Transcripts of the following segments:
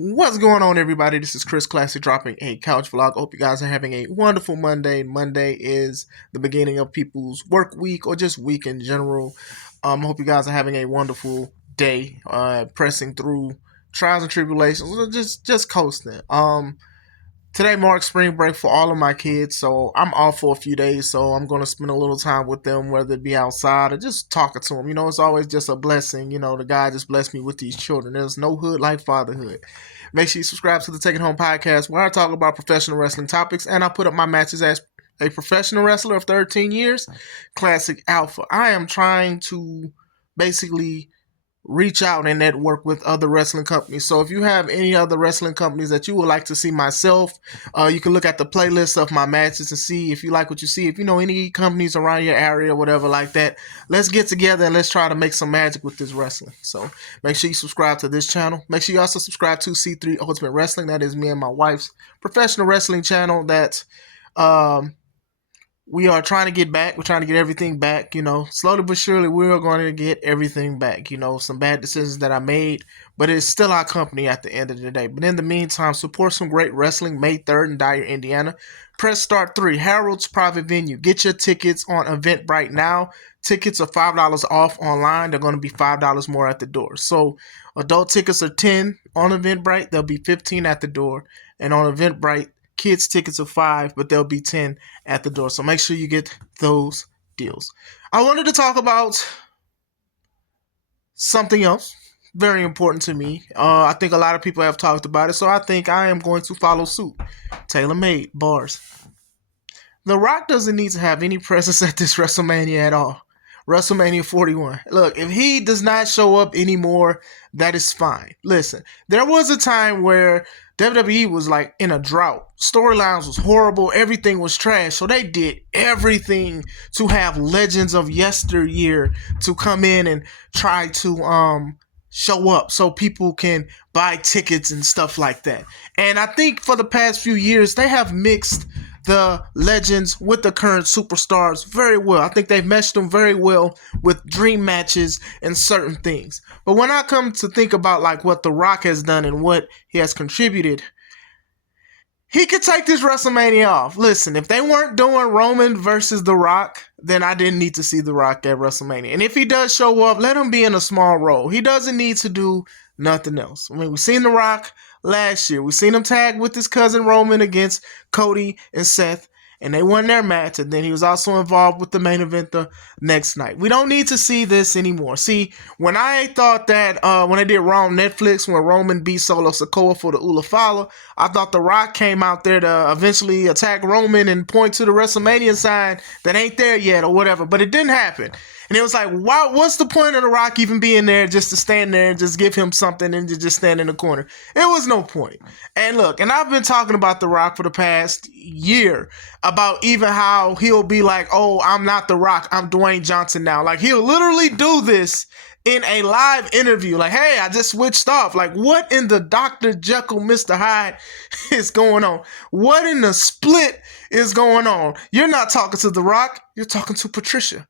What's going on, everybody? This is Chris Classic dropping a couch vlog. I hope you guys are having a wonderful Monday. Monday is the beginning of people's work week or just week in general. I hope you guys are having a wonderful day, pressing through trials and tribulations, or just coasting. Today marks spring break for all of my kids, so I'm off for a few days. So I'm going to spend a little time with them, whether it be outside or just talking to them. It's always just a blessing. The God just blessed me with these children. There's no hood like fatherhood. Make sure you subscribe to the Take It Home podcast, where I talk about professional wrestling topics, and I put up my matches as a professional wrestler of 13 years, Classic Alpha. I am trying to basically reach out and network with other wrestling companies. So if you have any other wrestling companies that you would like to see myself, you can look at the playlist of my matches and see if you like what you see. If you know any companies around your area or whatever like that, let's get together and let's try to make some magic with this wrestling. So make sure you subscribe to this channel. Make sure you also subscribe to C3 Ultimate Wrestling. That is me and my wife's professional wrestling channel that we are trying to get back. We're trying to get everything back. Slowly but surely, we're going to get everything back. Some bad decisions that I made, but it's still our company at the end of the day. But in the meantime, support some great wrestling. May 3rd in Dyer, Indiana. Press Start 3, Harold's Private Venue. Get your tickets on Eventbrite now. Tickets are $5 off online. They're going to be $5 more at the door. So adult tickets are $10 on Eventbrite. They'll be $15 at the door. And on Eventbrite, kids tickets are $5, but they'll be $10 at the door. So make sure you get those deals. I wanted to talk about something else very important to me. I think a lot of people have talked about it, so I think I am going to follow suit. Tailor-made bars. The Rock doesn't need to have any presence at this WrestleMania at all. WrestleMania 41. Look, if he does not show up anymore, that is fine. Listen, there was a time where WWE was like in a drought. Storylines was horrible. Everything was trash. So they did everything to have legends of yesteryear to come in and try to show up so people can buy tickets and stuff like that. And I think for the past few years, they have mixed the legends with the current superstars very well. I think they've meshed them very well with dream matches and certain things. But when I come to think about like what The Rock has done and what he has contributed, he could take this WrestleMania off. Listen, if they weren't doing Roman versus The Rock, then I didn't need to see The Rock at WrestleMania. And if he does show up, let him be in a small role. He doesn't need to do nothing else. I mean, we've seen The Rock last year. We've seen him tag with his cousin Roman against Cody and Seth, and they won their match, and then he was also involved with the main event the next night. We don't need to see this anymore. See, when I thought that, when I did Raw on Netflix, when Roman beat Solo Sikoa for the Ula Fala, I thought The Rock came out there to eventually attack Roman and point to the WrestleMania sign that ain't there yet or whatever, but it didn't happen. And it was like, wow, what's the point of The Rock even being there just to stand there and just give him something and to just stand in the corner? It was no point. And look, and I've been talking about The Rock for the past year about even how he'll be like, oh, I'm not The Rock, I'm Dwayne Johnson now. Like, he'll literally do this in a live interview. Like, hey, I just switched off. Like, what in the Dr. Jekyll, Mr. Hyde is going on? What in the split is going on? You're not talking to The Rock, you're talking to Patricia.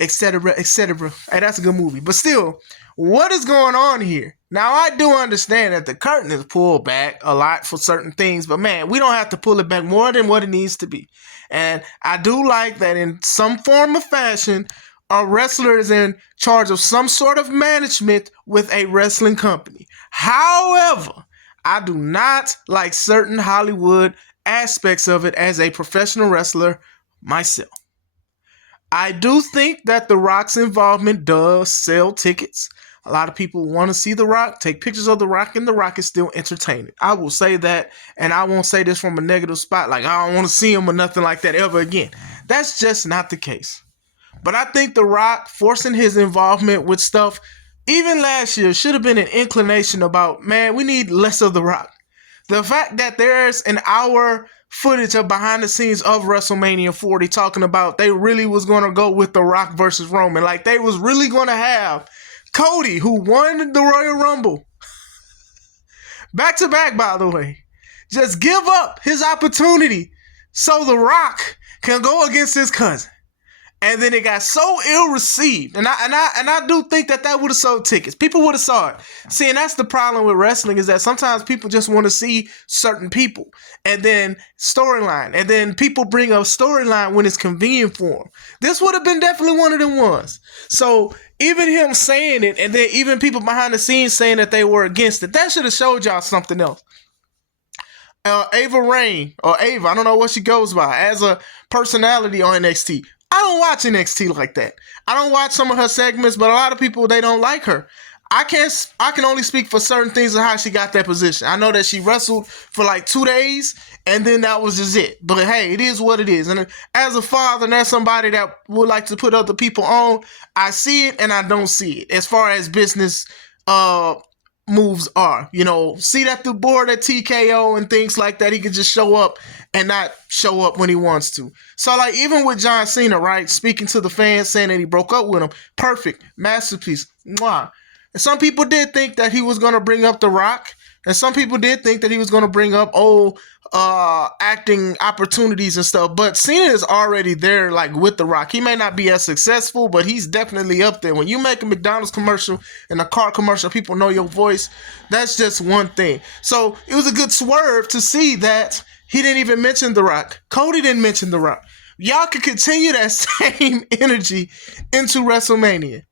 Etc., etc. Hey, that's a good movie. But still, what is going on here? Now, I do understand that the curtain is pulled back a lot for certain things, but man, we don't have to pull it back more than what it needs to be. And I do like that in some form of fashion, a wrestler is in charge of some sort of management with a wrestling company. However, I do not like certain Hollywood aspects of it as a professional wrestler myself. I do think that The Rock's involvement does sell tickets. A lot of people want to see The Rock, take pictures of The Rock, and The Rock is still entertaining. I will say that, and I won't say this from a negative spot, like I don't want to see him or nothing like that ever again. That's just not the case. But I think The Rock forcing his involvement with stuff, even last year, should have been an inclination about, man, we need less of The Rock. The fact that there's an hour footage of behind the scenes of WrestleMania 40 talking about they really was going to go with The Rock versus Roman. Like, they was really going to have Cody, who won the Royal Rumble, back to back, by the way, just give up his opportunity so The Rock can go against his cousin. And then it got so ill received, and I do think that would have sold tickets. People would have saw it. See, and that's the problem with wrestling, is that sometimes people just want to see certain people, and then storyline, and then people bring up storyline when it's convenient for them. This would have been definitely one of them ones. So even him saying it, and then even people behind the scenes saying that they were against it, that should have showed y'all something else. Ava Rain, or Ava, I don't know what she goes by, as a personality on NXT. I don't watch NXT like that. I don't watch some of her segments, but a lot of people, they don't like her. I can only speak for certain things of how she got that position. I know that she wrestled for like 2 days, and then that was just it. But hey, it is what it is. And as a father, and as somebody that would like to put other people on, I see it and I don't see it. As far as business moves are, see that the board at TKO and things like that, he can just show up and not show up when he wants to. So like, even with John Cena, right, speaking to the fans, saying that he broke up with him, perfect, masterpiece, mwah. And some people did think that he was going to bring up The Rock, and some people did think that he was going to bring up old acting opportunities and stuff. But Cena is already there, like, with The Rock. He may not be as successful, but he's definitely up there. When you make a McDonald's commercial and a car commercial, people know your voice. That's just one thing. So it was a good swerve to see that he didn't even mention The Rock. Cody didn't mention The Rock. Y'all can continue that same energy into WrestleMania.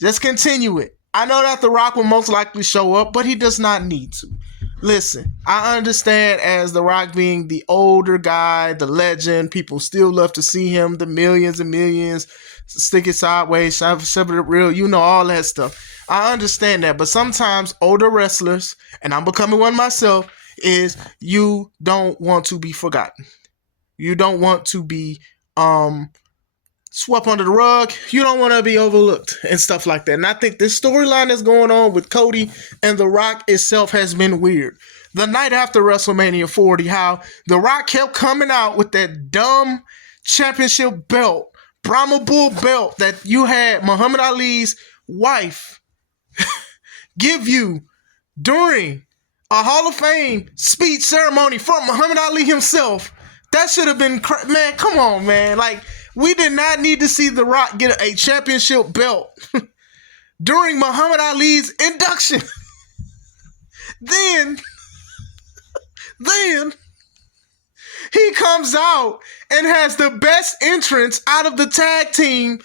Just continue it. I know that The Rock will most likely show up, but he does not need to. Listen, I understand, as The Rock being the older guy, the legend, people still love to see him, the millions and millions, stick it sideways, shove it real, all that stuff. I understand that, but sometimes older wrestlers, and I'm becoming one myself, is you don't want to be forgotten. You don't want to be swept under the rug. You don't want to be overlooked and stuff like that. And I think this storyline that's going on with Cody and The Rock itself has been weird. The night after WrestleMania 40, how The Rock kept coming out with that dumb championship belt, Brahma Bull belt that you had Muhammad Ali's wife give you during a Hall of Fame speech ceremony from Muhammad Ali himself. That should have been, man, come on, man. Like, we did not need to see The Rock get a championship belt during Muhammad Ali's induction. Then he comes out and has the best entrance out of the tag team,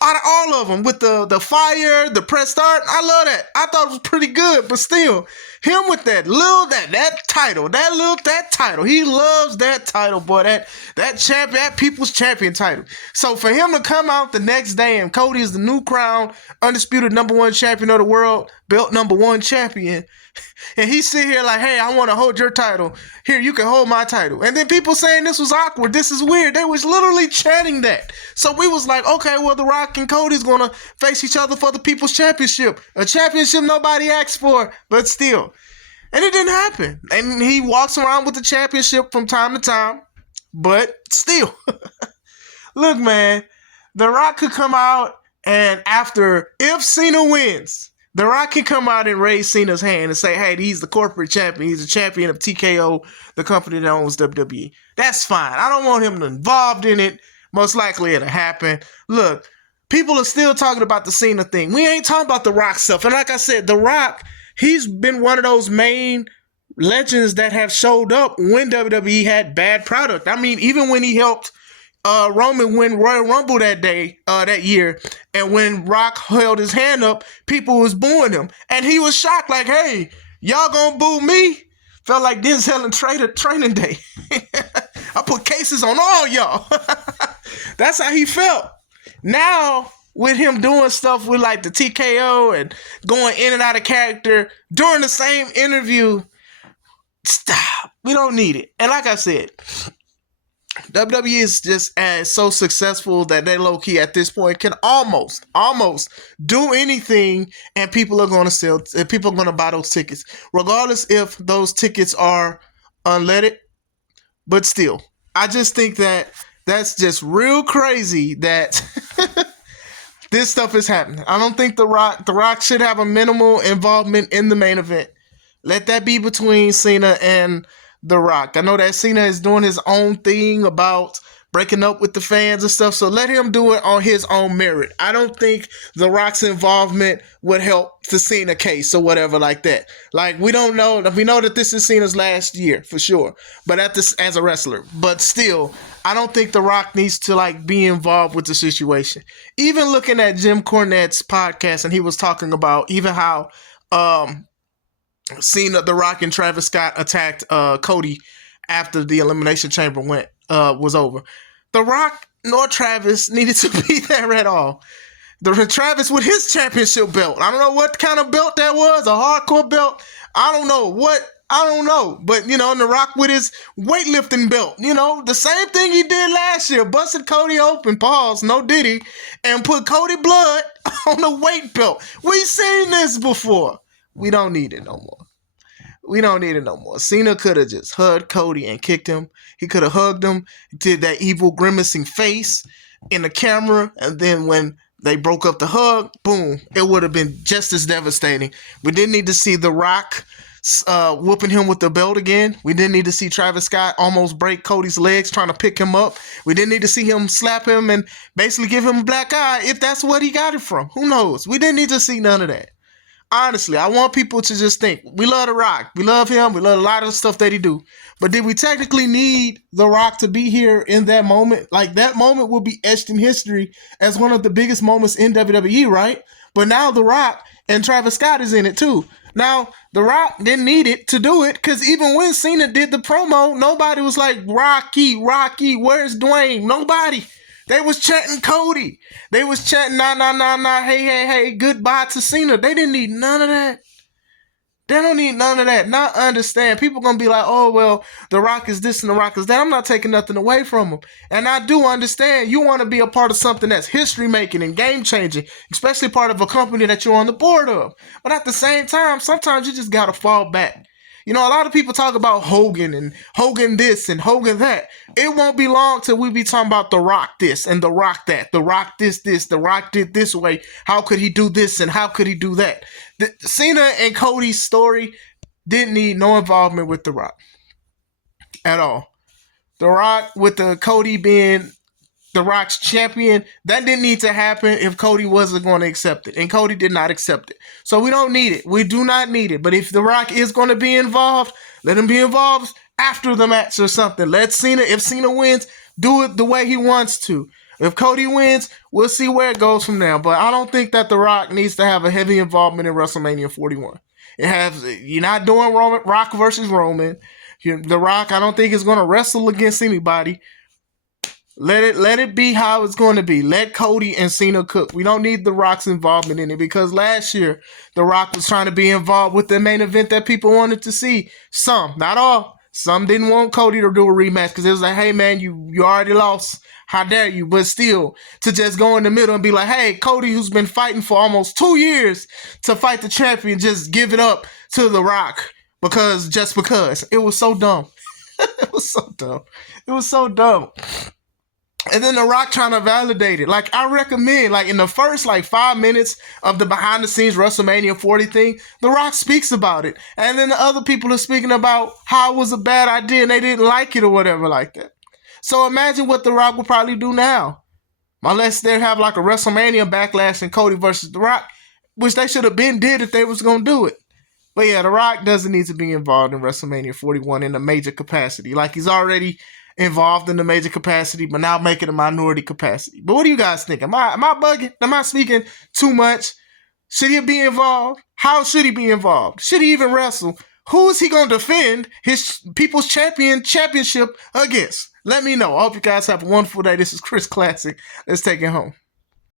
out of all of them, with the fire, the press start. I love that. I thought it was pretty good, but still, him with that title. He loves that title, boy. That people's champion title. So for him to come out the next day and Cody is the new crown, undisputed number one champion of the world, belt number one champion, and he sit here like, hey, I want to hold your title. Here, you can hold my title. And then people saying this was awkward. This is weird. They was literally chanting that. So we was like, okay, well, The Rock and Cody's going to face each other for the People's Championship. A championship nobody asked for, but still. And it didn't happen. And he walks around with the championship from time to time, but still. Look, man, The Rock could come out and if Cena wins, The Rock can come out and raise Cena's hand and say, hey, he's the corporate champion. He's the champion of TKO, the company that owns WWE. That's fine. I don't want him involved in it. Most likely it'll happen. Look, people are still talking about the Cena thing. We ain't talking about The Rock stuff. And like I said, The Rock, he's been one of those main legends that have showed up when WWE had bad product. I mean, even when he helped Roman win Royal Rumble that year, and when Rock held his hand up, people was booing him, and he was shocked, like, hey, y'all gonna boo me? Felt like Denzel and Training Day. I put cases on all y'all. That's how he felt. Now, with him doing stuff with like the TKO and going in and out of character during the same interview, stop. We don't need it. And like I said, WWE is just so successful that they low-key at this point can almost do anything, and people are going to buy those tickets, regardless if those tickets are unleaded. But still, I just think that's just real crazy that this stuff is happening. I don't think The Rock should have a minimal involvement in the main event. Let that be between Cena and The Rock. I know that Cena is doing his own thing about breaking up with the fans and stuff. So let him do it on his own merit. I don't think The Rock's involvement would help the Cena case or whatever like that. Like, we don't know. We know that this is Cena's last year for sure, but as a wrestler. But still, I don't think The Rock needs to like be involved with the situation. Even looking at Jim Cornette's podcast, and he was talking about even how Cena, The Rock, and Travis Scott attacked Cody after the Elimination Chamber was over. The Rock nor Travis needed to be there at all. Travis with his championship belt. I don't know what kind of belt that was, a hardcore belt. I don't know. But, The Rock with his weightlifting belt. The same thing he did last year. Busted Cody open, pause, no Diddy, and put Cody Blood on the weight belt. We seen this before. We don't need it no more. Cena could have just hugged Cody and kicked him. He could have hugged him, did that evil grimacing face in the camera, and then when they broke up the hug, boom, it would have been just as devastating. We didn't need to see The Rock whooping him with the belt again. We didn't need to see Travis Scott almost break Cody's legs trying to pick him up. We didn't need to see him slap him and basically give him a black eye if that's what he got it from. Who knows? We didn't need to see none of that. Honestly, I want people to just think, we love The Rock. We love him. We love a lot of the stuff that he do. But did we technically need The Rock to be here in that moment? Like, that moment will be etched in history as one of the biggest moments in WWE, right? But now The Rock and Travis Scott is in it too. Now, The Rock didn't need it to do it, because even when Cena did the promo, nobody was like, Rocky, where's Dwayne? Nobody. They was chanting Cody. They was chanting, nah, hey, goodbye to Cena. They didn't need none of that. They don't need none of that. Not understand. People going to be like, oh, well, The Rock is this and The Rock is that. I'm not taking nothing away from him. And I do understand you want to be a part of something that's history-making and game-changing, especially part of a company that you're on the board of. But at the same time, sometimes you just got to fall back. A lot of people talk about Hogan and Hogan this and Hogan that. It won't be long till we be talking about The Rock this and The Rock that. The Rock this, The Rock did this way. How could he do this and how could he do that? Cena and Cody's story didn't need no involvement with The Rock at all. The Rock with the Cody being The Rock's champion, that didn't need to happen if Cody wasn't going to accept it. And Cody did not accept it. So we don't need it. We do not need it. But if The Rock is going to be involved, let him be involved after the match or something. Let Cena, if Cena wins, do it the way he wants to. If Cody wins, we'll see where it goes from now. But I don't think that The Rock needs to have a heavy involvement in WrestleMania 41. You're not doing Rock versus Roman. The Rock, I don't think is going to wrestle against anybody. Let it be how it's going to be. Let Cody and Cena cook. We don't need The Rock's involvement in it, because last year The Rock was trying to be involved with the main event that people wanted to see. Some, not all. Some didn't want Cody to do a rematch because it was like, hey man, you already lost. How dare you? But still, to just go in the middle and be like, hey, Cody, who's been fighting for almost 2 years to fight the champion, just give it up to The Rock because. It was so dumb. It was so dumb. And then The Rock trying to validate it. Like, I recommend, like, in the first, 5 minutes of the behind-the-scenes WrestleMania 40 thing, The Rock speaks about it. And then the other people are speaking about how it was a bad idea and they didn't like it or whatever like that. So imagine what The Rock will probably do now. Unless they have, a WrestleMania backlash and Cody versus The Rock, which they should have been did if they was going to do it. But yeah, The Rock doesn't need to be involved in WrestleMania 41 in a major capacity. Like, he's already involved in the major capacity, but now make it a minority capacity. But what do you guys think? Am I bugging? Am I speaking too much? Should he be involved? How should he be involved? Should he even wrestle? Who is he going to defend his People's Championship against? Let me know. I hope you guys have a wonderful day. This is Chris Classic. Let's take it home.